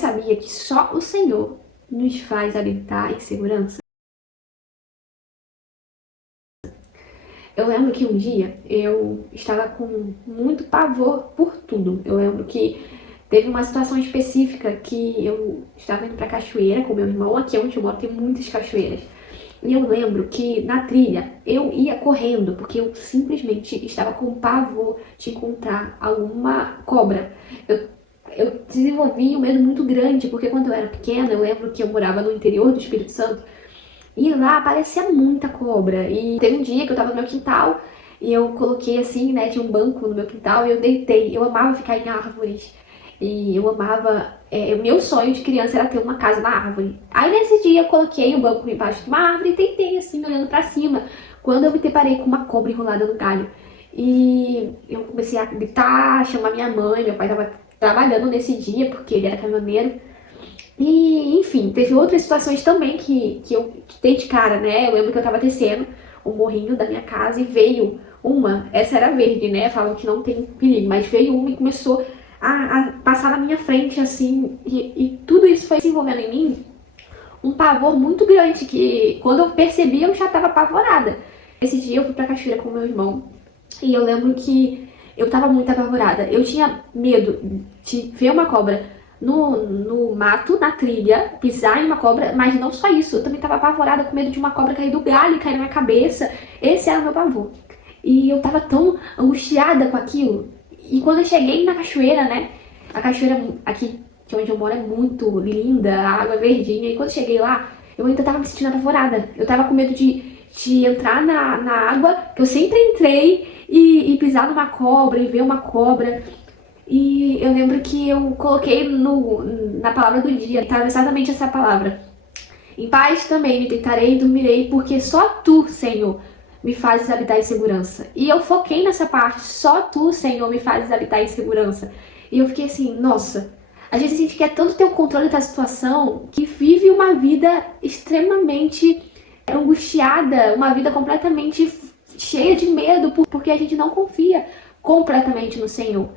Sabia que só o Senhor nos faz habitar em segurança? Eu lembro que um dia eu estava com muito pavor por tudo. Eu lembro que teve uma situação específica que eu estava indo pra cachoeira com meu irmão. Aqui onde eu moro tem muitas cachoeiras. E eu lembro que na trilha eu ia correndo, porque eu simplesmente estava com pavor de encontrar alguma cobra. Eu desenvolvi um medo muito grande, porque quando eu era pequena, eu lembro que eu morava no interior do Espírito Santo, e lá aparecia muita cobra. E teve um dia que eu tava no meu quintal, e eu coloquei assim, né, tinha um banco no meu quintal, e eu deitei. Eu amava ficar em árvores, e eu amava... o meu sonho de criança era ter uma casa na árvore. Aí nesse dia eu coloquei o banco embaixo de uma árvore e deitei assim, olhando pra cima, quando eu me deparei com uma cobra enrolada no galho. E eu comecei a gritar, chamar minha mãe. Meu pai tava trabalhando nesse dia, porque ele era caminhoneiro. E, enfim, teve outras situações também que eu dei de cara, né? Eu lembro que eu tava descendo o morrinho da minha casa e veio essa era verde, né? Falam que não tem perigo, mas veio uma e começou a passar na minha frente, assim, e tudo isso foi se envolvendo em mim, um pavor muito grande, que quando eu percebi eu já tava apavorada. Esse dia eu fui pra cachoeira com meu irmão, e eu lembro que eu tava muito apavorada. Eu tinha medo de ver uma cobra no mato, na trilha, pisar em uma cobra, mas não só isso. Eu também tava apavorada com medo de uma cobra cair do galho e cair na minha cabeça. Esse era o meu pavor. E eu tava tão angustiada com aquilo. E quando eu cheguei na cachoeira, né? A cachoeira aqui, que é onde eu moro, é muito linda, a água é verdinha. E quando eu cheguei lá, eu ainda tava me sentindo apavorada. Eu tava com medo de entrar na água, que eu sempre entrei, e pisar numa cobra, e ver uma cobra. E eu lembro que eu coloquei na palavra do dia, estava exatamente essa palavra. Em paz também me deitarei e dormirei, porque só tu, Senhor, me fazes habitar em segurança. E eu foquei nessa parte, só tu, Senhor, me fazes habitar em segurança. E eu fiquei assim, nossa, às vezes a gente quer tanto ter o controle da situação que vive uma vida extremamente angustiada, uma vida completamente cheia de medo, porque a gente não confia completamente no Senhor.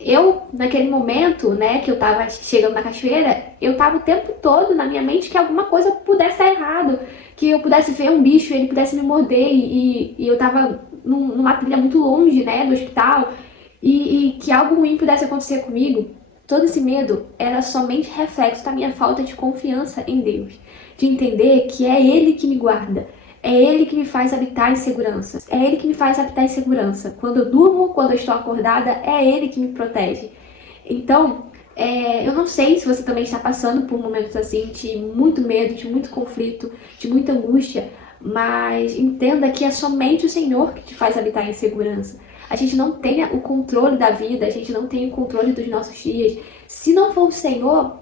Eu, naquele momento, né, que eu tava chegando na cachoeira, eu tava o tempo todo na minha mente que alguma coisa pudesse dar errado, que eu pudesse ver um bicho e ele pudesse me morder, e eu tava numa trilha muito longe, né, do hospital, e que algo ruim pudesse acontecer comigo. Todo esse medo era somente reflexo da minha falta de confiança em Deus, de entender que é Ele que me guarda. É Ele que me faz habitar em segurança. É Ele que me faz habitar em segurança. Quando eu durmo, quando eu estou acordada, é Ele que me protege. Então, eu não sei se você também está passando por momentos assim de muito medo, de muito conflito, de muita angústia, mas entenda que é somente o Senhor que te faz habitar em segurança. A gente não tem o controle da vida, a gente não tem o controle dos nossos dias. Se não for o Senhor,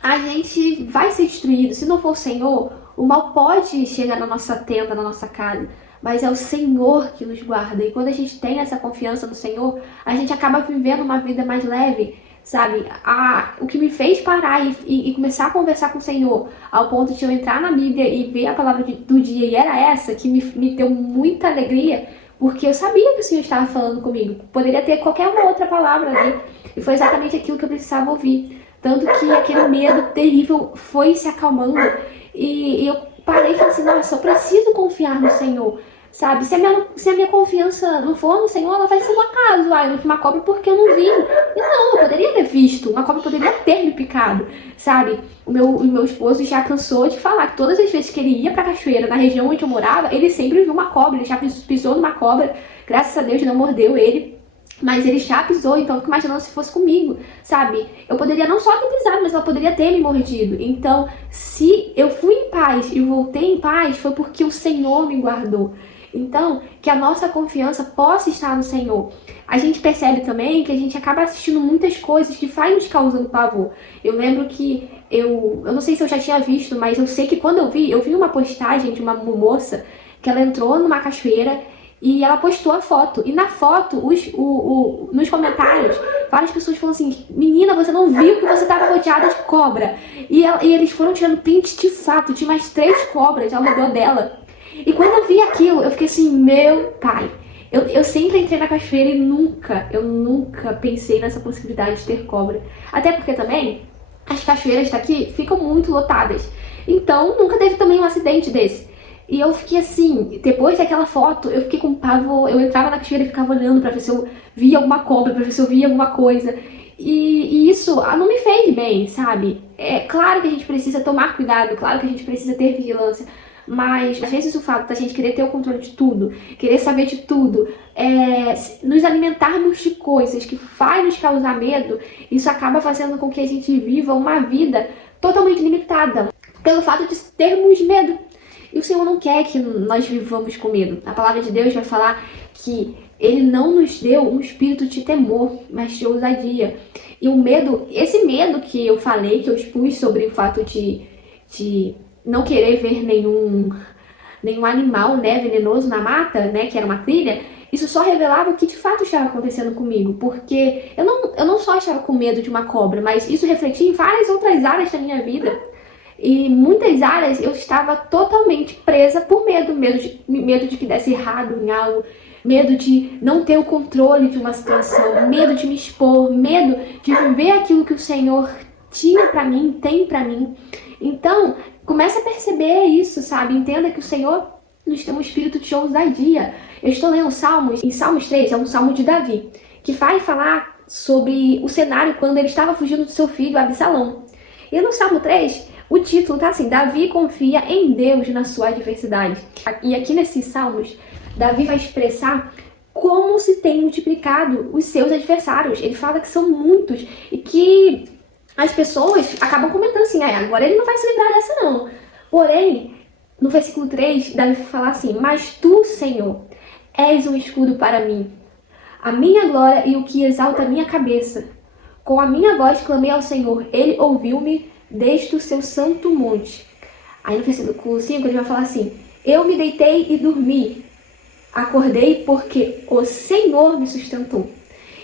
a gente vai ser destruído. Se não for o Senhor, o mal pode chegar na nossa tenda, na nossa casa, mas é o Senhor que nos guarda. E quando a gente tem essa confiança no Senhor, a gente acaba vivendo uma vida mais leve, sabe? O que me fez parar e começar a conversar com o Senhor, ao ponto de eu entrar na Bíblia e ver a palavra do dia, e era essa que me deu muita alegria, porque eu sabia que o Senhor estava falando comigo. Poderia ter qualquer uma outra palavra ali, e foi exatamente aquilo que eu precisava ouvir. Tanto que aquele medo terrível foi se acalmando. E eu parei e falei assim, nossa, eu preciso confiar no Senhor, sabe? Se a minha confiança não for no Senhor, ela vai ser um acaso. Eu não vi uma cobra porque eu não vi. E não, eu poderia ter visto, uma cobra poderia ter me picado, sabe? O meu esposo já cansou de falar que todas as vezes que ele ia pra cachoeira, na região onde eu morava, ele sempre viu uma cobra, ele já pisou numa cobra, graças a Deus não mordeu ele. Mas ele já pisou, então eu fico imaginando se fosse comigo, sabe? Eu poderia não só ter pisado, mas ela poderia ter me mordido. Então, se eu fui em paz e voltei em paz, foi porque o Senhor me guardou. Então, que a nossa confiança possa estar no Senhor. A gente percebe também que a gente acaba assistindo muitas coisas que vai nos causando pavor. Eu lembro que eu não sei se eu já tinha visto, mas eu sei que quando eu vi uma postagem de uma moça que ela entrou numa cachoeira e ela postou a foto. E na foto, nos comentários, várias pessoas falam assim, menina, você não viu que você estava rodeada de cobra. E eles foram tirando print de fato, tinha mais 3 cobras ao redor dela. E quando eu vi aquilo, eu fiquei assim, meu pai. Eu sempre entrei na cachoeira e eu nunca pensei nessa possibilidade de ter cobra. Até porque também, as cachoeiras daqui ficam muito lotadas. Então, nunca teve também um acidente desse. E eu fiquei assim, depois daquela foto, eu fiquei com pavor. Eu entrava na cachoeira e ficava olhando pra ver se eu via alguma cobra, pra ver se eu via alguma coisa. E isso não me fez bem, sabe? É claro que a gente precisa tomar cuidado, claro que a gente precisa ter vigilância. Mas às vezes o fato da gente querer ter o controle de tudo, querer saber de tudo, nos alimentarmos de coisas que vai nos causar medo, isso acaba fazendo com que a gente viva uma vida totalmente limitada pelo fato de termos medo. E o Senhor não quer que nós vivamos com medo. A palavra de Deus vai falar que Ele não nos deu um espírito de temor, mas de ousadia. E o medo, esse medo que eu falei, que eu expus sobre o fato de não querer ver nenhum animal, né, venenoso na mata, né, que era uma trilha, isso só revelava o que de fato estava acontecendo comigo, porque eu não só estava com medo de uma cobra, mas isso refletia em várias outras áreas da minha vida. E muitas áreas eu estava totalmente presa por medo de que desse errado em algo, medo de não ter o controle de uma situação, medo de me expor, medo de viver aquilo que o Senhor tinha pra mim, tem pra mim. Então, comece a perceber isso, sabe? Entenda que o Senhor nos tem um espírito de ousadia. Eu estou lendo Salmos, em Salmos 3, é um salmo de Davi, que vai falar sobre o cenário quando ele estava fugindo do seu filho Absalão. E no Salmo 3, o título tá assim: Davi confia em Deus na sua adversidade. E aqui nesses salmos, Davi vai expressar como se tem multiplicado os seus adversários. Ele fala que são muitos e que as pessoas acabam comentando assim: agora ele não vai se livrar dessa não. Porém, no versículo 3, Davi fala assim: mas tu, Senhor, és um escudo para mim, a minha glória e o que exalta a minha cabeça. Com a minha voz clamei ao Senhor, ele ouviu-me desde o seu santo monte. Aí no versículo 5 ele vai falar assim: eu me deitei e dormi, acordei porque o Senhor me sustentou.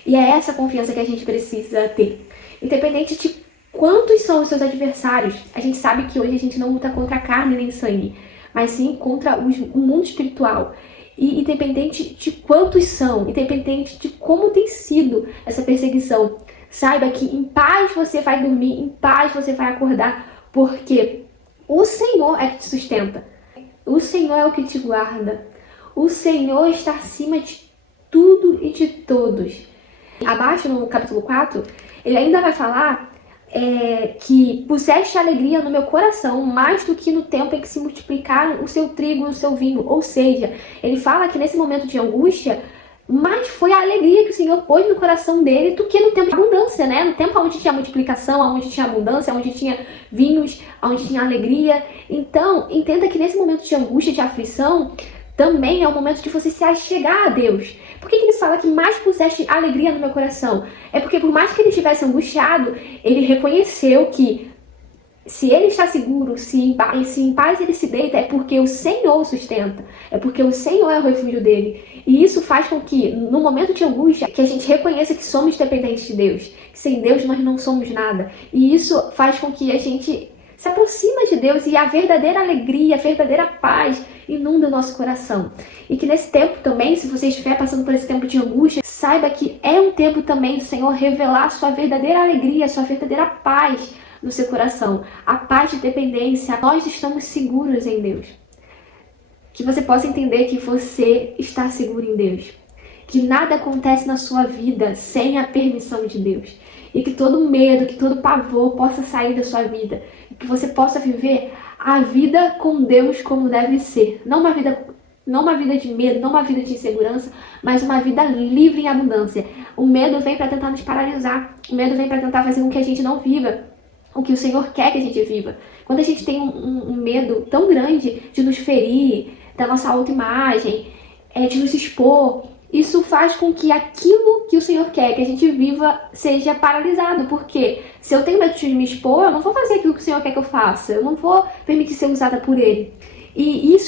E é essa confiança que a gente precisa ter. Independente de quantos são os seus adversários, a gente sabe que hoje a gente não luta contra a carne nem sangue, mas sim contra o mundo espiritual. E independente de quantos são, independente de como tem sido essa perseguição, saiba que em paz você vai dormir, em paz você vai acordar, porque o Senhor é que te sustenta. O Senhor é o que te guarda. O Senhor está acima de tudo e de todos. Abaixo, no capítulo 4, ele ainda vai falar que puseste alegria no meu coração mais do que no tempo em que se multiplicaram o seu trigo e o seu vinho. Ou seja, ele fala que nesse momento de angústia, mas foi a alegria que o Senhor pôs no coração dele do que no tempo de abundância, né? No tempo onde tinha multiplicação, onde tinha abundância, onde tinha vinhos, onde tinha alegria. Então, entenda que nesse momento de angústia, de aflição, também é o momento de você se achegar a Deus. Por que ele fala que mais puseste alegria no meu coração? É porque por mais que ele estivesse angustiado, ele reconheceu que se ele está seguro, se em paz ele se deita, é porque o Senhor o sustenta. É porque o Senhor é o refúgio dele. E isso faz com que, no momento de angústia, que a gente reconheça que somos dependentes de Deus. Que sem Deus nós não somos nada. E isso faz com que a gente se aproxima de Deus e a verdadeira alegria, a verdadeira paz inunda o nosso coração. E que nesse tempo também, se você estiver passando por esse tempo de angústia, saiba que é um tempo também do Senhor revelar a sua verdadeira alegria, a sua verdadeira paz no seu coração, a paz de dependência. Nós estamos seguros em Deus. Que você possa entender que você está seguro em Deus. Que nada acontece na sua vida sem a permissão de Deus. E que todo medo, que todo pavor possa sair da sua vida. E que você possa viver a vida com Deus como deve ser. Não uma vida de medo, não uma vida de insegurança, mas uma vida livre em abundância. O medo vem para tentar nos paralisar. O medo vem para tentar fazer com que a gente não viva o que o Senhor quer que a gente viva. Quando a gente tem um medo tão grande de nos ferir, da nossa autoimagem, de nos expor, isso faz com que aquilo que o Senhor quer que a gente viva seja paralisado. Porque se eu tenho medo de me expor, eu não vou fazer aquilo que o Senhor quer que eu faça. Eu não vou permitir ser usada por Ele. E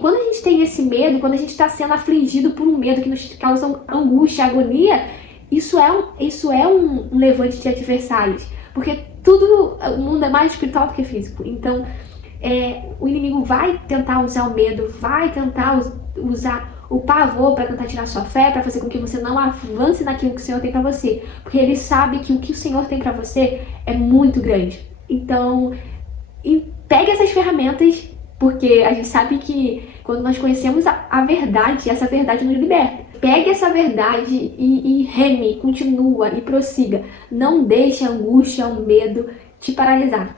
quando a gente tem esse medo, quando a gente está sendo afligido por um medo que nos causa angústia, agonia, isso é um levante de adversários. Porque o mundo é mais espiritual do que físico. Então, o inimigo vai tentar usar o medo, vai tentar usar o pavor para tentar tirar sua fé, para fazer com que você não avance naquilo que o Senhor tem para você, porque ele sabe que o que o Senhor tem para você é muito grande. Então, pegue essas ferramentas, porque a gente sabe que quando nós conhecemos a verdade, essa verdade nos liberta. Pegue essa verdade e reme, continua e prossiga. Não deixe a angústia, o medo te paralisar.